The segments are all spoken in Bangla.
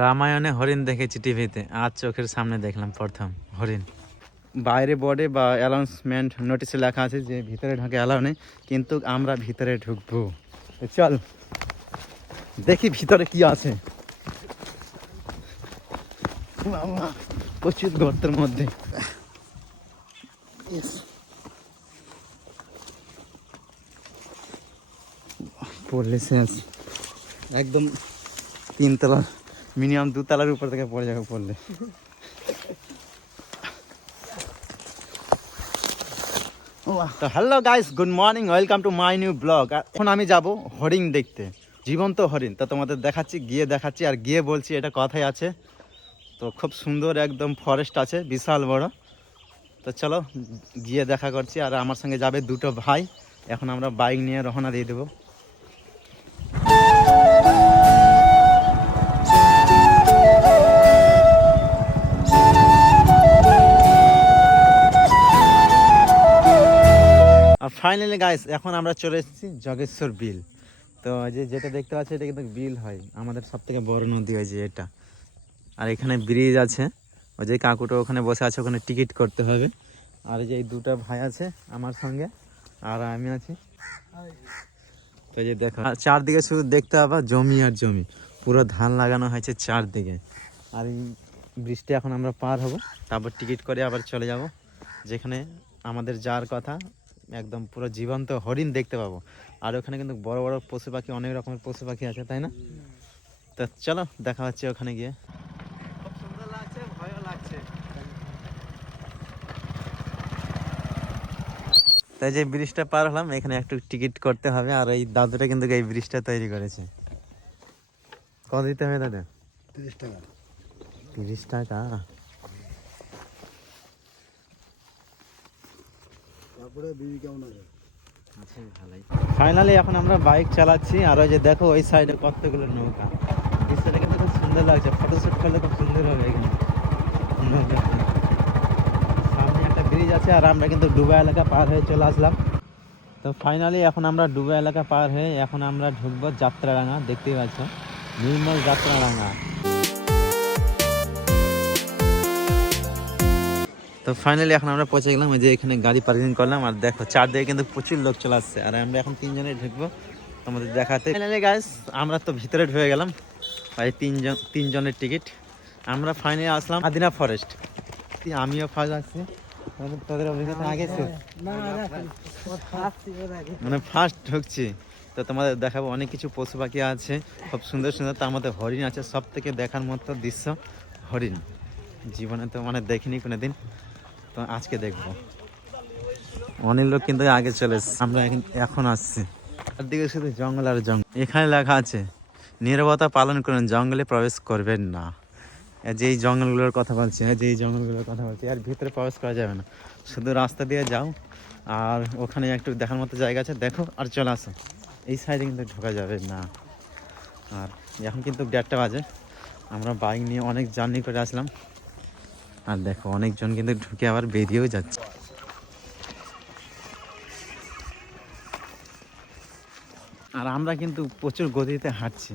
রামায়ণে হরিণ দেখেছি টিভিতে, আজ চোখের সামনে দেখলাম প্রথম হরিণ। বাইরে বোর্ডে বা অ্যানাউন্সমেন্ট নোটিশে লেখা আছে যে ভিতরে ঢোকে অ্যালাউ নেই, কিন্তু আমরা ভিতরে ঢুকবো। চল দেখি ভিতরে কি আছে। প্রচুর গর্তের মধ্যে পড়লে শেষ, একদম 3 তলার মিনিমাম 2 তলার উপর থেকে পড়ে যাবে পড়লে। তো hello guys, good morning, welcome to my new blog. এখন আমি যাব হরিণ দেখতে, জীবন্ত হরিণ। তো তোমাদের দেখাচ্ছি, গিয়ে দেখাচ্ছি আর গিয়ে বলছি এটা কথাই আছে। তো খুব সুন্দর একদম ফরেস্ট আছে, বিশাল বড়। তো চলো গিয়ে দেখা করছি, আর আমার সঙ্গে যাবে 2টো ভাই। এখন আমরা বাইক নিয়ে রওনা দিয়ে দেবো। আর ফাইনালি গাইস, এখন আমরা চলে এসেছি জগেশ্বর বিল। তো যেটা দেখতে পাচ্ছি এটা কিন্তু বিল হয়, আমাদের সব থেকে বড় নদী হয় যে এটা। আর এখানে ব্রিজ আছে, ওই যে কাকুটা ওখানে বসে আছে, ওখানে টিকিট করতে হবে। আর এই যে এই 2টা ভাই আছে আমার সঙ্গে, আর আমি আছি। তো এই যে দেখো, চারদিকে শুধু দেখতে পাবা জমি আর জমি, পুরো ধান লাগানো হয়েছে চারদিকে। আর এই ব্রিজটা এখন আমরা পার হব, তারপর টিকিট করে আবার চলে যাব যেখানে আমাদের যাওয়ার কথা। একদম পুরো জীবন্ত হরিণ দেখতে পাবো। আর ওখানে কিন্তু বড় বড় পশু পাখি, অনেক রকমের পশু পাখি আছে, তাই না? তো চলো দেখা হচ্ছে ওখানে গিয়ে। খুব সুন্দর লাগছে, ভয়ও লাগছে। তাই যে ব্রিজটা পার হলাম, এখানে একটু টিকিট করতে হবে। আর এই দাদুটা কিন্তু এই ব্রিজটা তৈরি করেছে। কত দিতে হবে দাদা? 30 টাকা। 30 টাকা। ফাইনালি এখন আমরা বাইক চালাচ্ছি, আর ওই যে দেখো ওই সাইডে কতগুলো নৌকা। দৃশ্যটা কিন্তু খুব সুন্দর লাগছে, ফটোশুট করলে খুব সুন্দর হবে এখানে। সামনে একটা ব্রিজ আছে, আর আমরা কিন্তু ডুবা এলাকা পার হয়ে চলে আসলাম। তো ফাইনালি এখন আমরা ডুবা এলাকা পার হয়ে এখন আমরা ঢুকবো যাত্রারাঙ্গা। দেখতেই পাচ্ছ, নির্মল যাত্রারাঙ্গা। তো ফাইনালি এখন আমরা পৌঁছে গেলাম, ওই যে এখানে গাড়ি পার্কিং করলাম। আর দেখো চারদিকে কিন্তু প্রচুর লোক চলে আসছে, আর আমরা এখন 3 জনে ঢুকবো তোমাদের দেখাতে। ফাইনালি গাইস, আমরা তো ভিতরে ঢুকে গেলাম। ভাই 3 জনের টিকিট। আমরা ফাইনালি আসলাম আদিনা ফরেস্ট। আমিও ফার্স্ট আসছি, তোদের অভিজ্ঞতা আগে মানে ফার্স্ট ঢুকছি। তো তোমাদের দেখাবো অনেক কিছু পশু পাখি আছে, খুব সুন্দর সুন্দর। তার মধ্যে হরিণ আছে, সব থেকে দেখার মতো দৃশ্য হরিণ। জীবনে তো মানে দেখিনি কোনোদিন, তো আজকে দেখবো। অনেক লোক কিন্তু আগে চলে এসছে, আমরা এখন আসছি। চারদিকে শুধু জঙ্গল আর জঙ্গল। এখানে লেখা আছে নীরবতা পালন করুন, জঙ্গলে প্রবেশ করবেন না। যেই জঙ্গলগুলোর কথা বলছি, যেই জঙ্গলগুলোর কথা বলছি, আর ভিতরে প্রবেশ করা যাবে না, শুধু রাস্তা দিয়ে যাও। আর ওখানে একটু দেখার মতো জায়গা আছে, দেখো আর চলে আসো। এই সাইডে কিন্তু ঢোকা যাবে না। আর এখন কিন্তু 1:30 বাজে, আমরা বাইক নিয়ে অনেক জার্নি করে আসলাম। আর দেখো অনেকজন কিন্তু ঢুকে আবার বেরিয়েও যাচ্ছে। আর আমরা কিন্তু প্রচুর গতিতে হাঁটছি,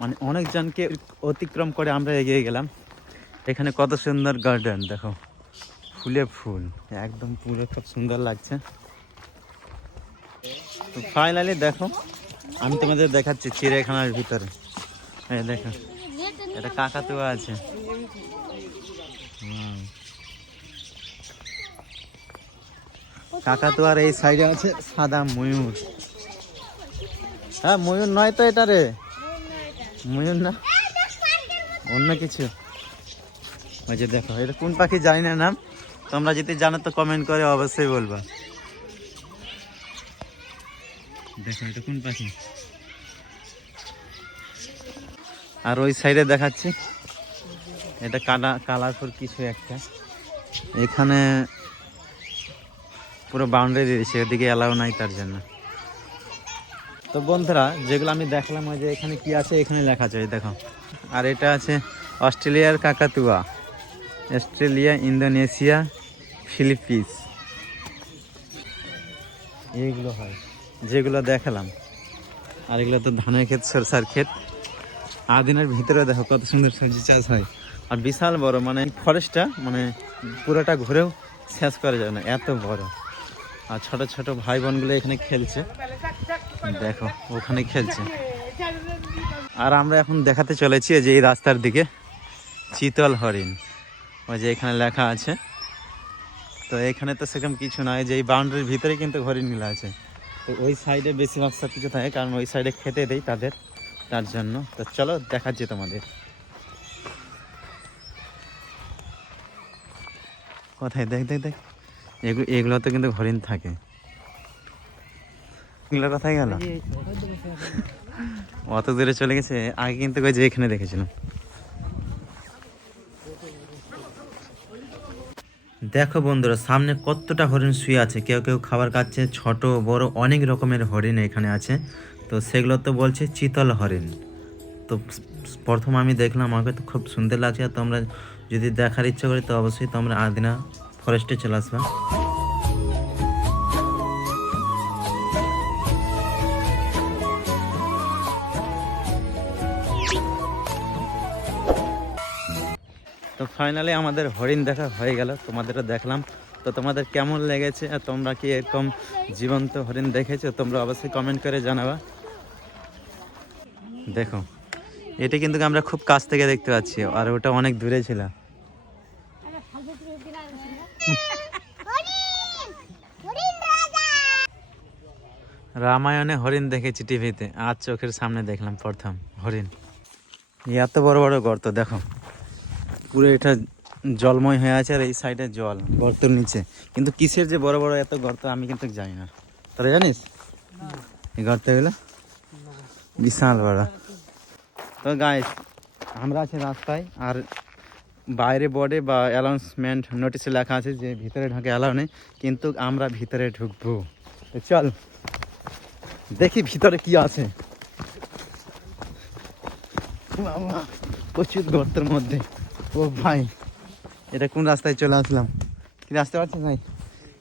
মানে অনেকজনকে অতিক্রম করে আমরা এগিয়ে গেলাম। এখানে কত সুন্দর গার্ডেন, দেখো ফুলে ফুল, একদম পুরো খুব সুন্দর লাগছে। তো ফাইনালি দেখো, আমি তোমাদের দেখাচ্ছি চিড়িয়াখানার ভিতরে। এই দেখো, এটা কাকাতুয়া আছে। কাকাতুয়ার এই সাইডে আছে সাদা ময়ূর। হ্যাঁ ময়ূর নয় তো এটা রে, ময়ূর না, অন্য কিছু। ওই যে দেখো, এটা কোন পাখি জানি না নাম, তোমরা যদি জানো তো কমেন্ট করে অবশ্যই বলবা। দেখো এটা কোন পাখি। আর ওই সাইডে দেখাচ্ছি, এটা কালারফুল কিছু একটা। এখানে পুরো বাউন্ডারি দিয়েছে, ওদিকে অ্যালাউ নাই তার জন্য। তো বন্ধুরা, যেগুলো আমি দেখলাম ওই যে এখানে কি আছে, এখানে লেখা আছে দেখো। আর এটা আছে অস্ট্রেলিয়ার কাকাতুয়া, অস্ট্রেলিয়া, ইন্দোনেশিয়া, ফিলিপিন্স, এইগুলো হয় যেগুলো দেখালাম। আর এগুলো তো ধানের ক্ষেত, সরষার ক্ষেত। আদিনার ভিতরে দেখো কত সুন্দর সবজি চাষ হয়, আর বিশাল বড়, মানে ফরেস্টটা মানে পুরোটা ঘুরেও শেষ করা যাবে না, এত বড়। আর ছোট ছোট ভাই বোনগুলো এখানে খেলছে, দেখো ওখানে খেলছে। আর আমরা এখন দেখাতে চলেছি যে এই রাস্তার দিকে চিতল হরিণ, ওই যে এখানে লেখা আছে। তো এখানে তো সেরকম কিছু নয়, যে এই বাউন্ডারির ভিতরে কিন্তু হরিণগুলো আছে। তো ওই সাইডে বেশিরভাগ সব কিছু থাকে, কারণ ওই সাইডে খেতে দেয় তাদের, তার জন্য। তো চলো দেখাচ্ছি তোমাদের কোথায়। দেখ দেখ দেখ, এগুলোতে কিন্তু হরিণ থাকে। এগুলো কোথায় গেল? অত দূরে চলে গেছে। আগে কিন্তু ওই যে এখানে দেখেছিলাম। দেখো বন্ধুরা, সামনে কতটা হরিণ শুয়ে আছে, কেউ কেউ খাবার খাচ্ছে, ছোট বড় অনেক রকমের হরিণ এখানে আছে। তো সেগুলো তো বলছে চিতল হরিণ। তো প্রথম আমি দেখলাম, আমাকে তো খুব সুন্দর লাগছে। আর তোমরা যদি দেখার ইচ্ছা করি তো অবশ্যই তোমরা আদিনা ফরেস্টে চলে আসবা। তো ফাইনালি আমাদের হরিণ দেখা হয়ে গেল, তোমাদেরও দেখলাম। তো তোমাদের কেমন লেগেছে, আর তোমরা কি এরকম জীবন্ত হরিণ দেখেছো, তোমরা অবশ্যই কমেন্ট করে জানাবা। দেখো এটা কিন্তু আমরা খুব কাছ থেকে দেখতে পাচ্ছি, আর ওটা অনেক দূরে ছিল। রামায়ণে হরিণ দেখেছি টিভিতে, আজ চোখের সামনে দেখলাম প্রথম হরিণ। এত বড় বড় গর্ত দেখো, পুরো এটা জলময় হয়ে আছে, আর এই সাইডে জল গর্তের নিচে। কিন্তু কিসের যে বড় বড় এত গর্ত আমি কিন্তু জানি না, তোরা জানিস এই গর্তগুলো? বিশাল বড়। তো গাইস, আমরা আছি রাস্তায়, আর বাইরে বোর্ডে বা অ্যানাউন্সমেন্ট নোটিশে লেখা আছে যে ভিতরে ঢোকে অ্যালাউ নেই, কিন্তু আমরা ভিতরে ঢুকবো। তো চল দেখি ভিতরে কি আছে। বাবা, প্রচুর গর্তের মধ্যে। ও ভাই, এটা কোন রাস্তায় চলে আসলাম? কি রাস্তা পাচ্ছিস ভাই?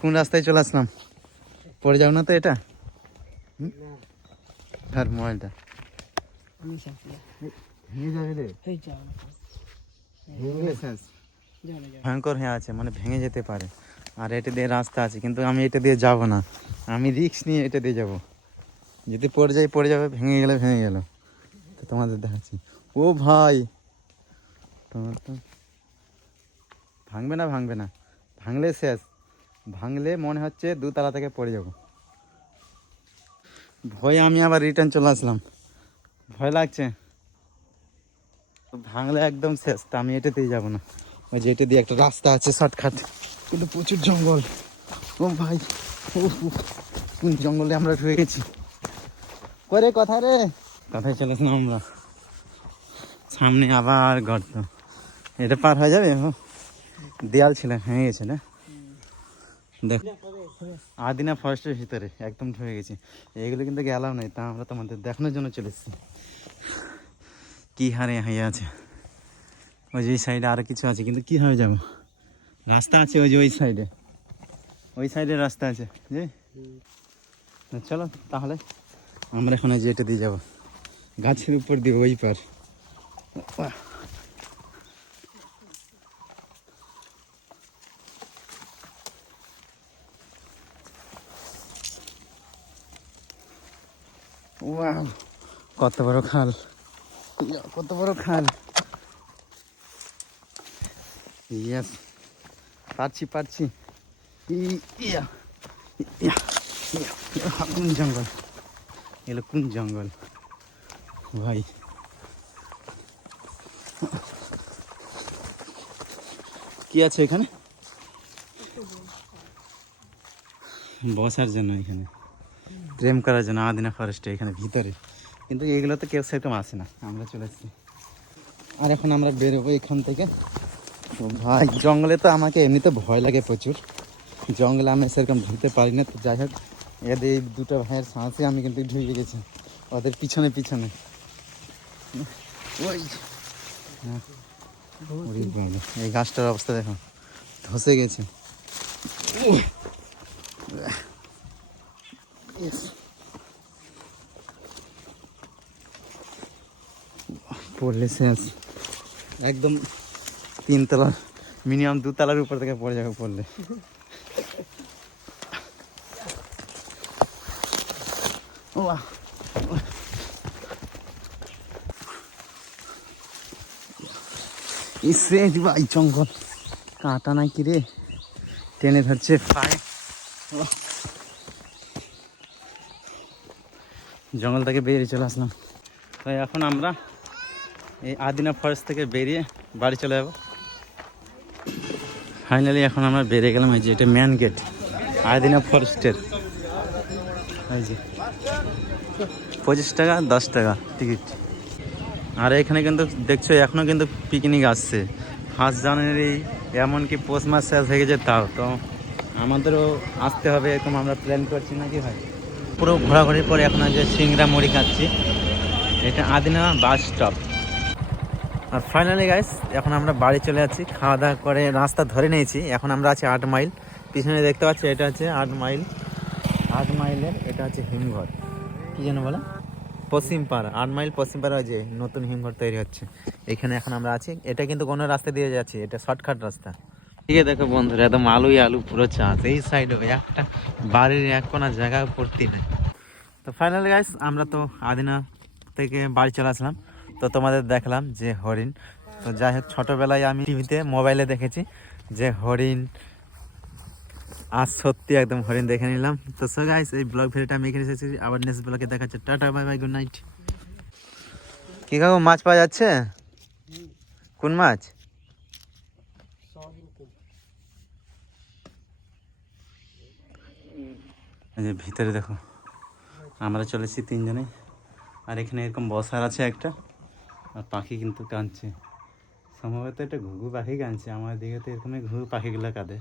কোন রাস্তায় চলে আসলাম? পড়ে যাও না তো এটা? আর মোবাইলটা ভেঙে যাবে রে, ভয়ঙ্কর হয়ে আছে, মানে ভেঙে যেতে পারে। আর এটা দিয়ে রাস্তা আছে, কিন্তু আমি এটা দিয়ে যাব না, আমি রিস্ক নিয়ে এটা দিয়ে যাব। যদি পড়ে যাই পড়ে যাবে, ভেঙে গেলে ভেঙে গেল। তো তোমাদের দেখাচ্ছি। ও ভাই, তোমার তো ভাঙবে না, ভাঙবে না, ভাঙলে শেষ। ভাঙলে মনে হচ্ছে দোতলা থেকে পড়ে যাব। ভয় আমি আবার রিটার্ন চলে আসলাম, ভয় লাগছে। তো ভাঙলে একদম শেষ, তো আমি এটাতেই যাবো না। ওই যে এটা দিয়ে একটা রাস্তা আছে শর্টকাট, কিন্তু প্রচুর জঙ্গল। ও ভাই, কোন জঙ্গলে আমরা ঢুকে গেছি। করে কোথায় রে, কোথায় চলেছিলাম আমরা? সামনে আবার গর্ত, এটা পার হয়ে যাবে। দেয়াল ছিল, ভেঙে গেছে না? দেখ, আদিনা ফরেস্টের ভিতরে একদম ঢুকে গেছি। এগুলো কিন্তু গেলাম নেই, তা আমরা তোমাদের দেখানোর জন্য চলে এসেছি কি হারে হয়ে আছে। ওই যে সাইডে আরো কিছু আছে, কিন্তু কিভাবে যাবো? রাস্তা আছে ওই যে ওই সাইডে, ওই সাইডে রাস্তা আছে যে। চলো তাহলে আমরা এখন যে এটা দিয়ে যাবো, গাছের উপর দিয়ে ওই পার। ওয়াও, কত বড় খাল, কত বড় খাল। ইয়েস, পারছি পারছি। কোন জঙ্গল, এগুলো কোন জঙ্গল ভাই? কি আছে এখানে? বসার জন্য, এখানে প্রেম করার জন্য আদিনা ফরেস্টে এখানে ভিতরে। কিন্তু এগুলো তো কেউ সেরকম আসে না, আমরা চলে এসেছি। আর এখন আমরা বেরোবো এখান থেকে। তো ভাই জঙ্গলে তো আমাকে এমনিতে ভয় লাগে প্রচুর, জঙ্গলে আমি সেরকম ঢুকতে পারি না। তো যাই হোক, এদের এই দুটো ভাইয়ের সাহসে আমি কিন্তু ঢুকে গেছি ওদের পিছনে পিছনে। ওই এই গাছটার অবস্থা দেখো, ধসে গেছে। পড়লে শেষ, একদম 3 তলার মিনিমাম 2 তলার উপর থেকে পড়ে যাবে পড়লে। ইসে ভাই জঙ্গল, কাঁটা নাই কি রে, টেনে ধরছে পায়ে। জঙ্গল থেকে বেরিয়ে চলে আসলাম। তো এখন আমরা এই আদিনা ফরেস্ট থেকে বেরিয়ে বাড়ি চলে যাব। ফাইনালি এখন আমরা বেরিয়ে গেলাম। এই যে এটা মেন গেট আদিনা ফরেস্টের। এই যে 25 টাকা 10 টাকা টিকিট। আর এখানে কিন্তু দেখছো এখনও কিন্তু পিকনিক আসছে 1 জানুয়ারি, এমনকি পৌষ মাস শেষ হয়ে গেছে তাও। তো আমাদেরও আসতে হবে, এরকম আমরা প্ল্যান করছি নাকি ভাই। পুরো ঘোরাঘুরির পরে এখন যে সিংড়া মুড়ি খাচ্ছি, এটা আদিনা বাস স্টপ। আর ফাইনালি গাইস এখন আমরা বাড়ি চলে যাচ্ছি, খাওয়া দাওয়া করে রাস্তা ধরে নিয়েছি। এখন আমরা আছি 8 মাইল, পিছনে দেখতে পাচ্ছি এটা হচ্ছে 8 মাইল। 8 মাইলের এটা হচ্ছে হিমঘর, কি যেন বলে পশ্চিমপাড়া। 8 মাইল পশ্চিমপাড়া যে নতুন হিমঘর তৈরি হচ্ছে, এখানে এখন আমরা আছি। এটা কিন্তু কোনো রাস্তা দিয়ে যাচ্ছি, এটা শর্টকাট রাস্তা। ঠিক আছে দেখো বন্ধুরা, একদম আলুই আলু পুরো চাষ। এই সাইডে একটা বাড়ির এক কোনা জায়গা পড়তি নেই। তো ফাইনালি গাইস আমরা তো আদিনা থেকে বাড়ি চলে আসলাম। তো তোমাদের দেখলাম যে হরিণ। তো যাই হোক, ছোটোবেলায় আমি টিভিতে মোবাইলে দেখেছি যে হরিণ, আজ সত্যি একদম হরিণ দেখে নিলাম। তো সো গাইস এই ব্লগ ভিডিওটা আমি এখানে এসেছি, আবার নেক্সট ব্লগে দেখাচ্ছে। Tata bye bye, good night. কি কাকু মাছ পাওয়া যাচ্ছে? কোন মাছ? এই যে ভিতরে দেখো আমরা চলেছি 3 জনে, আর এখানে এরকম বসার আছে একটা, আর পাখি কিন্তু কাঁদছে। সম্ভবত এটা ঘুঘু পাখি কাঁদছে, আমার দিকে তো এরকমই ঘুঘু পাখিগুলো কাঁদে।